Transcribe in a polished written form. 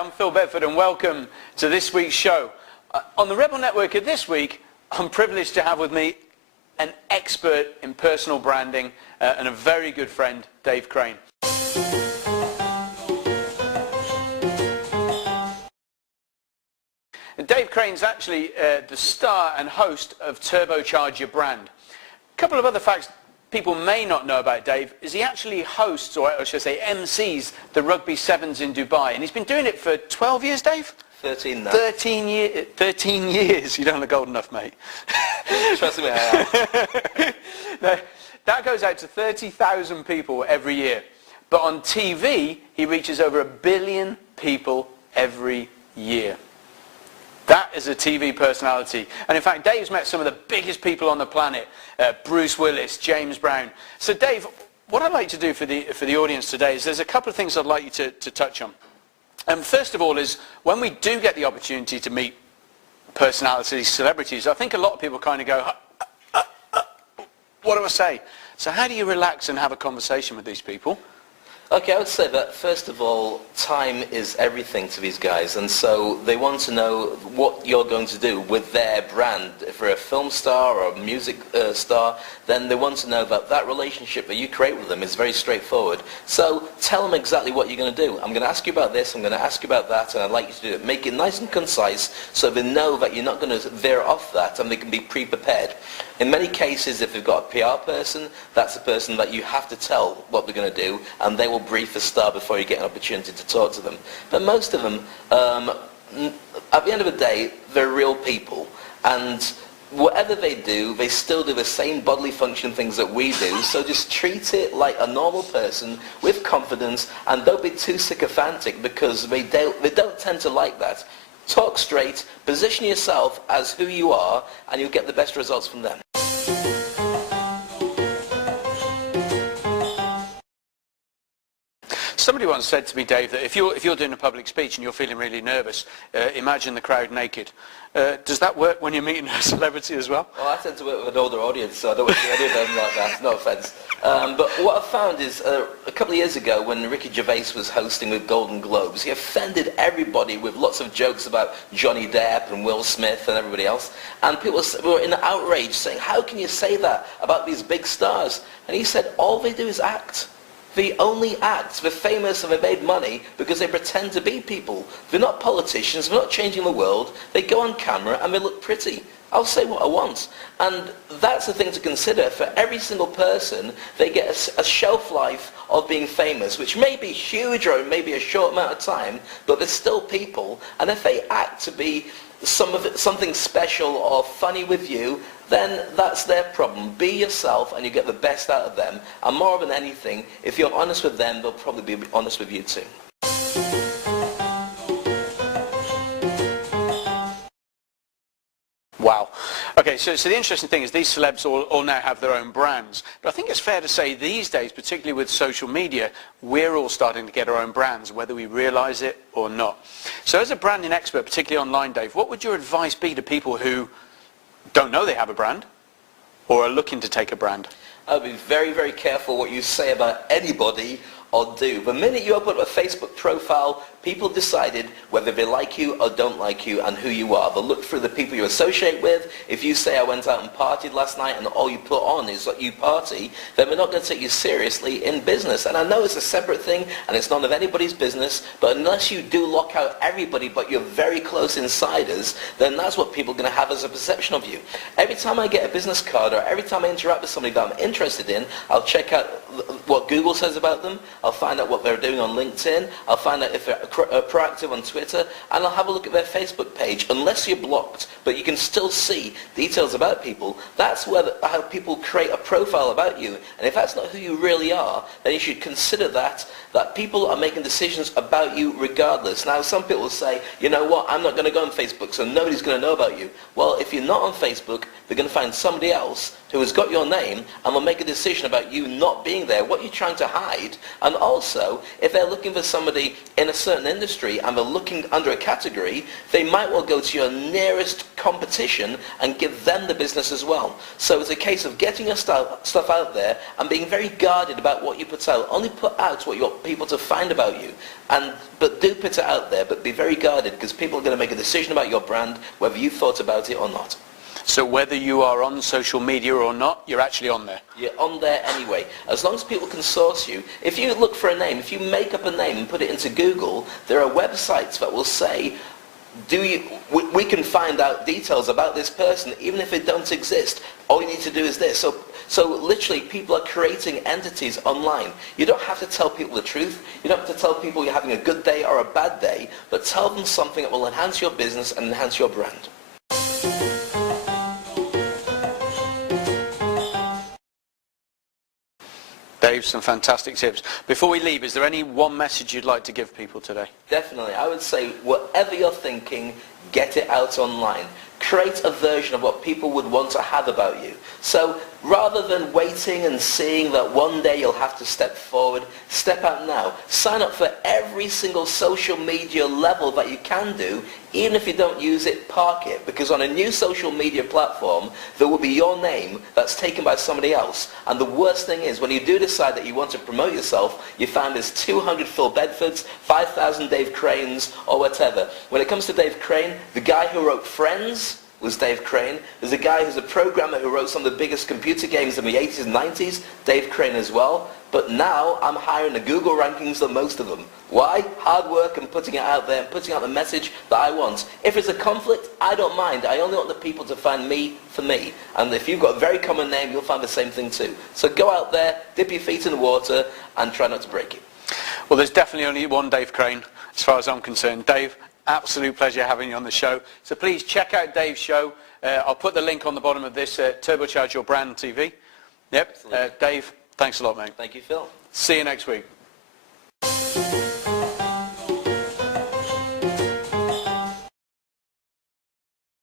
I'm Phil Bedford and welcome to this week's show. On the Rebel Network this week, I'm privileged to have with me an expert in personal branding and a very good friend, Dave Crane. And Dave Crane's actually the star and host of Turbocharge Your Brand. A couple of other facts people may not know about Dave is he actually hosts, or should I say MCs, the Rugby Sevens in Dubai. And he's been doing it for 12 years, Dave? 13 now. 13 years. You don't look old enough, mate. Trust me, I am. No, that goes out to 30,000 people every year. But on TV, he reaches over 1 billion people every year. That is a TV personality. And in fact, Dave's met some of the biggest people on the planet. Bruce Willis, James Brown. So Dave, what I'd like to do for the audience today is there's a couple of things I'd like you to touch on. First of all is, when we do get the opportunity to meet personalities, celebrities, I think a lot of people kind of go, what do I say? So how do you relax and have a conversation with these people? Okay, I would say that, first of all, time is everything to these guys, and so they want to know what you're going to do with their brand. If you're a film star or a music star, then they want to know that that relationship that you create with them is very straightforward. So tell them exactly what you're going to do. I'm going to ask you about this, I'm going to ask you about that, and I'd like you to do it. Make it nice and concise so they know that you're not going to veer off that, and they can be pre-prepared. In many cases, if you've got a PR person, that's the person that you have to tell what they're going to do, and they will brief the star before you get an opportunity to talk to them. But most of them, at the end of the day, they're real people, and whatever they do, they still do the same bodily function things that we do, so just treat it like a normal person with confidence, and don't be too sycophantic, because they don't tend to like that. Talk straight, position yourself as who you are, and you'll get the best results from them. Somebody once said to me, Dave, that if you're doing a public speech and you're feeling really nervous, imagine the crowd naked. Does that work when you're meeting a celebrity as well? Well, I tend to work with an older audience, so I don't want to do any of them like that, no offence. But what I found is, a couple of years ago, when Ricky Gervais was hosting with Golden Globes, he offended everybody with lots of jokes about Johnny Depp and Will Smith and everybody else. And people were in outrage saying, how can you say that about these big stars? And he said, all they do is act. They only act. They're famous and they made money because they pretend to be people. They're not politicians. They're not changing the world. They go on camera and they look pretty. I'll say what I want. And that's the thing to consider. For every single person, they get a shelf life of being famous, which may be huge or maybe a short amount of time, but they're still people. And if they act to be something special or funny with you, then that's their problem. Be yourself and you get the best out of them. And more than anything, if you're honest with them, they'll probably be honest with you too. Wow. Okay, so the interesting thing is these celebs all now have their own brands. But I think it's fair to say these days, particularly with social media, we're all starting to get our own brands, whether we realize it or not. So as a branding expert, particularly online, Dave, what would your advice be to people who don't know they have a brand or are looking to take a brand? I'll be very, very careful what you say about anybody or do. The minute you open up a Facebook profile, people decided whether they like you or don't like you and who you are. They'll look through the people you associate with. If you say, I went out and partied last night and all you put on is that you party, then we're not going to take you seriously in business. And I know it's a separate thing and it's none of anybody's business, but unless you do lock out everybody but you're very close insiders, then that's what people are going to have as a perception of you. Every time I get a business card or every time I interact with somebody that I'm interested in, I'll check out what Google says about them. I'll find out what they're doing on LinkedIn. I'll find out if they're proactive on Twitter, and I'll have a look at their Facebook page. Unless you're blocked, but you can still see details about people, that's how people create a profile about you. And if that's not who you really are, then you should consider that people are making decisions about you regardless. Now, some people will say, you know what, I'm not going to go on Facebook, so nobody's going to know about you. Well, if you're not on Facebook, they're going to find somebody else who has got your name and will make a decision about you not being there, what you're trying to hide, and And also, if they're looking for somebody in a certain industry and they're looking under a category, they might well go to your nearest competition and give them the business as well. So it's a case of getting your stuff out there and being very guarded about what you put out. Only put out what you want people to find about you. But do put it out there, but be very guarded, because people are going to make a decision about your brand, whether you thought about it or not. So whether you are on social media or not, you're actually on there. You're on there anyway. As long as people can source you. If you look for a name, if you make up a name and put it into Google, there are websites that will say, we can find out details about this person, even if they don't exist. All you need to do is this. So literally, people are creating entities online. You don't have to tell people the truth. You don't have to tell people you're having a good day or a bad day, but tell them something that will enhance your business and enhance your brand. Dave, some fantastic tips. Before we leave, is there any one message you'd like to give people today? Definitely. I would say, whatever you're thinking, get it out online. Create a version of what people would want to have about you. So rather than waiting and seeing that one day you'll have to step forward, step out now. Sign up for every single social media level that you can do. Even if you don't use it, park it. Because on a new social media platform, there will be your name that's taken by somebody else. And the worst thing is, when you do decide that you want to promote yourself, you find there's 200 Phil Bedfords, 5,000 Dave Cranes, or whatever. When it comes to Dave Crane, the guy who wrote Friends was Dave Crane. There's a guy who's a programmer who wrote some of the biggest computer games in the 80s and 90s, Dave Crane as well. But now I'm higher in the Google rankings than most of them. Why? Hard work and putting it out there and putting out the message that I want. If it's a conflict, I don't mind. I only want the people to find me for me. And if you've got a very common name, you'll find the same thing too. So go out there, dip your feet in the water, and try not to break it. Well, there's definitely only one Dave Crane, as far as I'm concerned. Dave, absolute pleasure having you on the show. So please check out Dave's show. I'll put the link on the bottom of this, Turbocharge Your Brand TV. Yep. Dave, thanks a lot, mate. Thank you, Phil. See you next week.